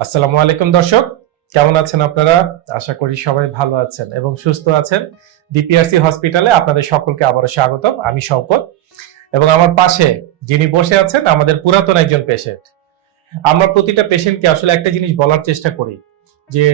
আসসালামু আলাইকুম দর্শক, কেমন আছেন আপনারা? আশা করি সবাই ভালো আছেন এবং সুস্থ আছেন। ডিপিআরসি হসপিটালে আপনাদের সকলকে আবারও স্বাগতম। আমি শওকত এবং আমার পাশে যিনি বসে আছেন, আমাদের পুরাতন একজন পেশেন্ট আমরা প্রতিটা পেশেন্টকে আসলে একটা জিনিস বলার চেষ্টা করি যে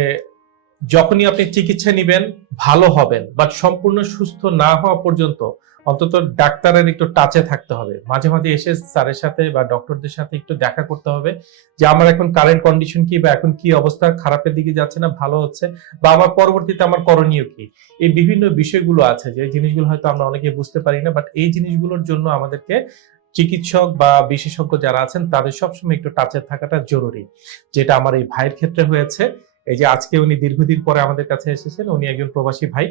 যখনই আপনি চিকিৎসা নেবেন, ভালো হবেন বাট সম্পূর্ণ সুস্থ না হওয়া পর্যন্ত অন্তত ডাক্তারের একটু টাচে থাকতে হবে। মাঝে মাঝে এসে স্যারের সাথে বা ডক্টরদের সাথে একটু দেখা করতে হবে যে, আমার এখন কারেন্ট কন্ডিশন কি বা এখন কি অবস্থা? খারাপের দিকে যাচ্ছে না? ভালো হচ্ছে? বা, আমার পরবর্তীতে আমার করণীয় কি? এই বিভিন্ন বিষয়গুলো আছে, যে জিনিসগুলো হয়তো আমরা অনেকে বুঝতে পারি না বাট এই জিনিসগুলোর জন্য আমাদেরকে চিকিৎসক বা বিশেষজ্ঞ যারা আছেন, তাদের সবসময় একটু টাচে থাকাটা জরুরি। যেটা আমার এই ভাইয়ের ক্ষেত্রে হয়েছে। এই যে আজকে উনি দীর্ঘদিন পরে আমাদের কাছে এসেছেন, উনি একজন প্রবাসী ভাই।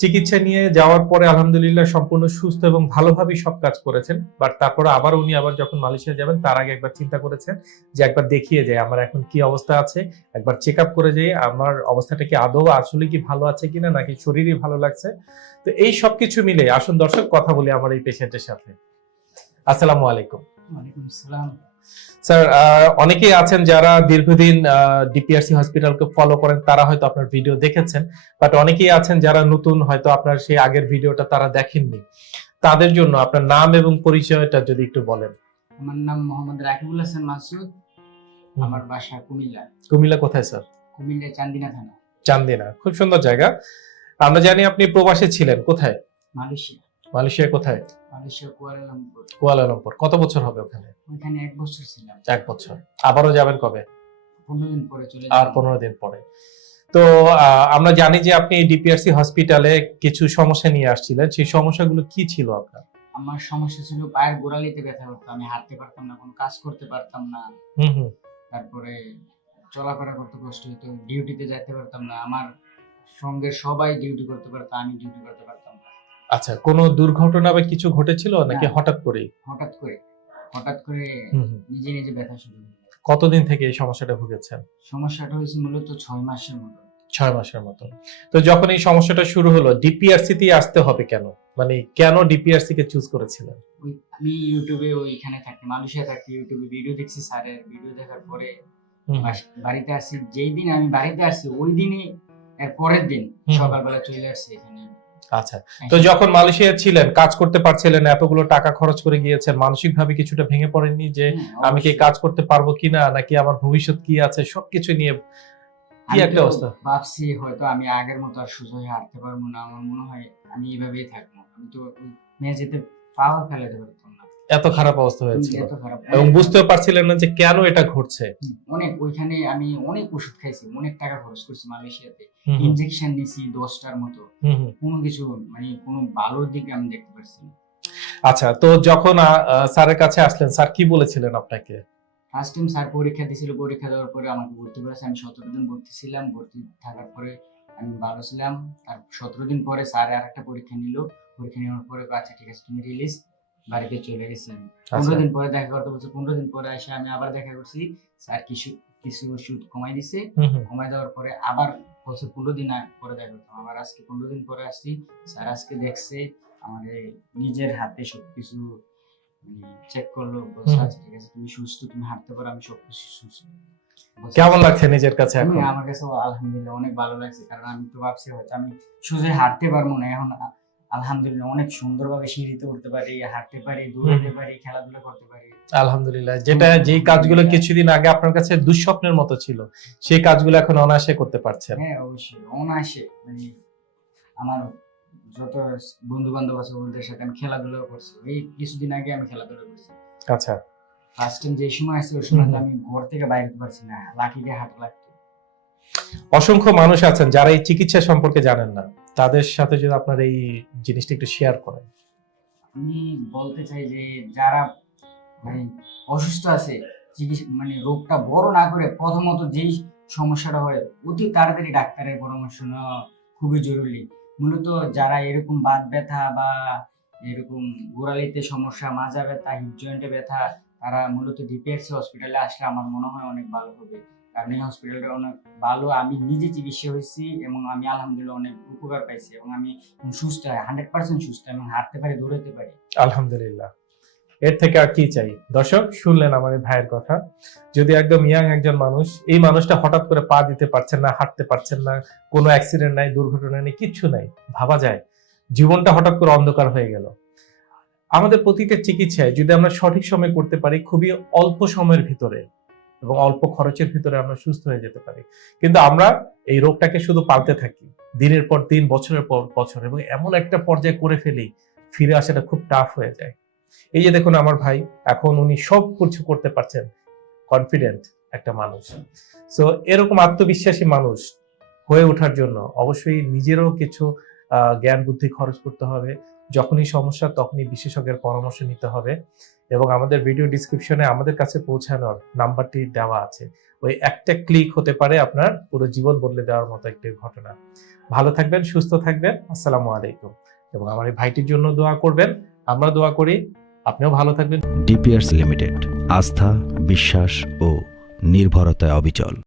চিকিৎসা নিয়ে যাওয়ার পরে আলহামদুলিল্লাহ সম্পূর্ণ সুস্থ এবং ভালোভাবেই সব কাজ করেছেন। বাট তারপরে আবার উনি আবার যখন মালয়েশিয়া যাবেন, তার আগে একবার চিন্তা করেছেন যে একবার দেখিয়ে যায় আমার এখন কি অবস্থা আছে? একবার চেক আপ করে যাই, আমার অবস্থাটা কি আদৌ আসলে কি ভালো আছে কিনা, নাকি শরীরই ভালো লাগছে? তো এই সব কিছু মিলে, আসুন দর্শক, কথা বলি আমার এই পেশেন্টের সাথে। আসসালামু আলাইকুম। ওয়ালাইকুম আসসালাম। স্যার অনেকেই আছেন যারা দীর্ঘদিন ডিপিআরসি হসপিটালকে ফলো করেন তারা হয়তো আপনার ভিডিও দেখেছেন বাট অনেকেই আছেন যারা নতুন হয়তো আপনার সেই আগের ভিডিওটা তারা দেখেননি। তাদের জন্য আপনার নাম এবং পরিচয়টা যদি একটু বলেন। আমার নাম মোহাম্মদ রাকিবুল হাসান মাসুদ। আমার বাসা কুমিল্লা। কুমিল্লা কোথায় স্যার কুমিল্লা চান্দিনা থানা। চান্দিনা খুব সুন্দর জায়গা। আমরা জানি আপনি প্রবাসে ছিলেন কোথায়? মালয়েশিয়া। মালয়েশিয়া কোথায়? Malaysia Kuala Lumpur. Kuala Lumpur. কত বছর হবে ওখানে? ওইখানে এক বছর ছিলাম। এক বছর। আবারও যাবেন কবে? পনেরো দিন পরে চলে আর পনেরো দিন পরে। তো আমরা জানি যে আপনি ডিপিআরসি হসপিটালে কিছু সমস্যা নিয়ে আসছিলেন। সেই সমস্যাগুলো কি ছিল আপনার? আমার সমস্যা ছিল পায়ের গোড়ালিতে ব্যথা করতো। আমি হাঁটতে পারতাম না কোনো কাজ করতে পারতাম না। হুম হুম। তারপরে চলাফেরা করতে কষ্ট হতো। ডিউটিতে যেতে পারতাম না। আমার সঙ্গে সবাই ডিউটি করতে পারতো আমি ডিউটি করতে পারতাম না। আচ্ছা কোনো দুর্ঘটনা বা কিছু ঘটেছিল? নাকি হঠাৎ করেই? হঠাৎ করে হঠাৎ করে। নিজে নিজে ব্যথা শুরু কতদিন থেকে এই সমস্যাটা ভুগেছেন? সমস্যাটা হয়েছে মূলত ছয় মাসের মতো। ছয় মাসের মতো। তো যখন এই সমস্যাটা শুরু হলো ডিপিআরসি তে আসতে হবে কেন? মানে কেন ডিপিআরসি কে চুজ করেছিলেন আমি ইউটিউবে ওইখানে থাকি মালয়েশিয়া থাকি ইউটিউবে ভিডিও দেখছি স্যারের। ভিডিও দেখার পরে বাড়িতে আসছি যেই দিন আমি বাড়িতে আসছি ওই দিনই এর পরের দিন সকালবেলা চলে আসছি এখানে। আচ্ছা তো যখন মালয়েশিয়া ছিলেন কাজ করতে পারছিলেন এতগুলো টাকা খরচ করে গিয়েছেন মানসিক ভাবে কিছুটা ভেঙে পড়েননি যে আমি কি কাজ করতে পারব কিনা নাকি আমার ভবিষ্যৎ কি আছে সবকিছু নিয়ে কি একটা অবস্থা? ভাবছি হয়তো আমি আগের মতো আর সুযোগ হারতে পারব না আমার মনে হয় আমি এইভাবেই থাকব। আমি তো মেয়ে যেতে পাওয়া ফেলাতে পারতাম এত খারাপ অবস্থা হয়েছিল। এবং বুঝতেও পারছিলেন না যে কেন এটা ঘটছে। অনেক ওইখানে আমি অনেক ওষুধ খাইছি অনেক টাকা খরচ করছি মালয়েশিয়াতে। ইনজেকশন নিছি দশটার মতো। কোনো কিছু মানে কোনো ভালো দিক আমি দেখতে পারছি আচ্ছা তো যখন স্যারের কাছে আসলেন স্যার কি বলেছিলেন আপনাকে? ফার্স্ট টাইম স্যার পরীক্ষা দিয়েছিল পরীক্ষা দেওয়ার পরে আমাকে ভর্তি করেছে। আমি সতেরো দিন ভর্তি ছিলাম ভর্তি থাকার পরে আমি ভালো ছিলাম। তার সতেরো দিন পরে স্যার আর একটা পরীক্ষা নিল। পরীক্ষা নেওয়ার পরে আচ্ছা ঠিক আছে তুমি রিলিজ বাড়িতে চলে গেছি আমি পনেরো আচ্ছা দিন পরে দেখা করতে বলছে পনেরো দিন পরে এসে আমি আবার দেখা করছি। স্যার কিছু কিছু ওষুধ কমাই দিছে। কমাই দেওয়ার পরে আবার বলছে পনেরো দিন পরে দেখা করতাম। আবার আজকে পনেরো দিন পরে আসছি। স্যার আজকে দেখছে আমাদের নিজের হাতে সবকিছু চেক করল বলছে আচ্ছা ঠিক আছে তুমি সুস্থ তুমি হাঁটতে পারো আমি সবকিছু সুস্থ। কেমন লাগছে নিজের কাছে এখন? আমার কাছে আলহামদুলিল্লাহ অনেক ভালো লাগছে কারণ আমি তো ভাবছি হয়তো আমি সোজা হাঁটতে পারব না এখন আলহামদুলিল্লাহ অনেক সুন্দরভাবে সিঁড়িতে উঠতে পারি হাঁটতে পারি দৌড়াতে পারি খেলাধুলা করতে পারি। আলহামদুলিল্লাহ যেটা যেই কাজগুলো কিছুদিন আগে আপনার কাছে দুঃস্বপ্নের মতো ছিল সেই কাজগুলো এখন অনায়াসে করতে পারছেন। হ্যাঁ অবশ্যই অনায়াসে মানে আমার যত বন্ধু বান্ধব আছে ওদের সাথে আমি খেলাধুলা করছি। এই কিছুদিন আগে আমি খেলাধুলা করছি। আচ্ছা। ফার্স্ট টাইম যে সময় আসছে ওই সময় আমি ঘর থেকে বাইরে যেতে পারছি না লাঠি দিয়ে হাঁটা লাগতো। অসংখ্য মানুষ আছেন যারা এই চিকিৎসা সম্পর্কে জানেন না। তাদের সাথে যদি আপনার এই জিনিসটা একটু শেয়ার করেন। আমি বলতে চাই যে, যারা মানে অসুস্থ আছে, চিকিৎসা মানে রোগটা বড় না করে প্রথমত যেই সমস্যাটা হয়, অতি তাড়াতাড়ি ডাক্তারের পরামর্শ নেওয়া খুবই জরুরি। মূলত যারা এরকম বাত ব্যথা বা এরকম গোড়ালিতে সমস্যা, মাজা ব্যথা হিপ জয়েন্টে ব্যথা, তারা মূলত ডিপিএসসি হসপিটালে আসলে আমার মনে হয় অনেক ভালো হবে। এই হসপিটালটা অনেক ভালো, আমি নিজে চিকিৎসা হয়েছি এবং আমি আলহামদুলিল্লাহ অনেক উপকার পাইছি এবং আমি সুস্থ হান্ড্রেড পার্সেন্ট সুস্থ এবং হাঁটতে পারি দৌড়াতে পারি। আলহামদুলিল্লাহ। এর থেকে আর কি চাই? দর্শক, শুনলেন এই ভাইয়ের কথা। যদি একদম ইয়াং একজন মানুষ, এই মানুষটা হঠাৎ করে পা দিতে পারছেন না, হাঁটতে পারছেন না, কোনো অ্যাক্সিডেন্ট নাই, দুর্ঘটনা নেই, কিচ্ছু নাই, ভাবা যায়। জীবনটা হঠাৎ করে অন্ধকার হয়ে গেল। আমাদের প্রতিটা চিকিৎসায় যদি আমরা সঠিক সময় করতে পারি, খুবই অল্প সময়ের ভিতরে এবং অল্প খরচের ভিতরে আমরা সুস্থ হয়ে যেতে পারি। কিন্তু আমরা এই রোগটাকে শুধু পালতে থাকি। দিনের পর দিন, বছরের পর বছর এবং এমন একটা পর্যায়ে করে ফেলি, ফিরে আসাটা খুব টাফ হয়ে যায়। এই যে দেখুন আমার ভাই, এখন উনি সব কিছু করতে পারছেন। কনফিডেন্ট একটা মানুষ। সো এরকম আত্মবিশ্বাসী মানুষ হয়ে ওঠার জন্য অবশ্যই নিজেরও কিছু জ্ঞান বুদ্ধি খরচ করতে হবে। যখনই সমস্যা, তখনই বিশেষজ্ঞের পরামর্শ নিতে হবে এবং আমাদের ভিডিও ডিসক্রিপশনে আমাদের কাছে পৌঁছানোর নাম্বারটি দেওয়া আছে। ওই একটা ক্লিক হতে পারে আপনার পুরো জীবন বদলে দেওয়ার মতো একটি ঘটনা। ভালো থাকবেন, সুস্থ থাকবেন, আসসালামু আলাইকুম। এবং আমার এই ভাইটির জন্য দোয়া করবেন, আমরা দোয়া করি, আপনিও ভালো থাকবেন। ডিপিয়ার্স লিমিটেড আস্থা, বিশ্বাস ও নির্ভরতায় অবিচল।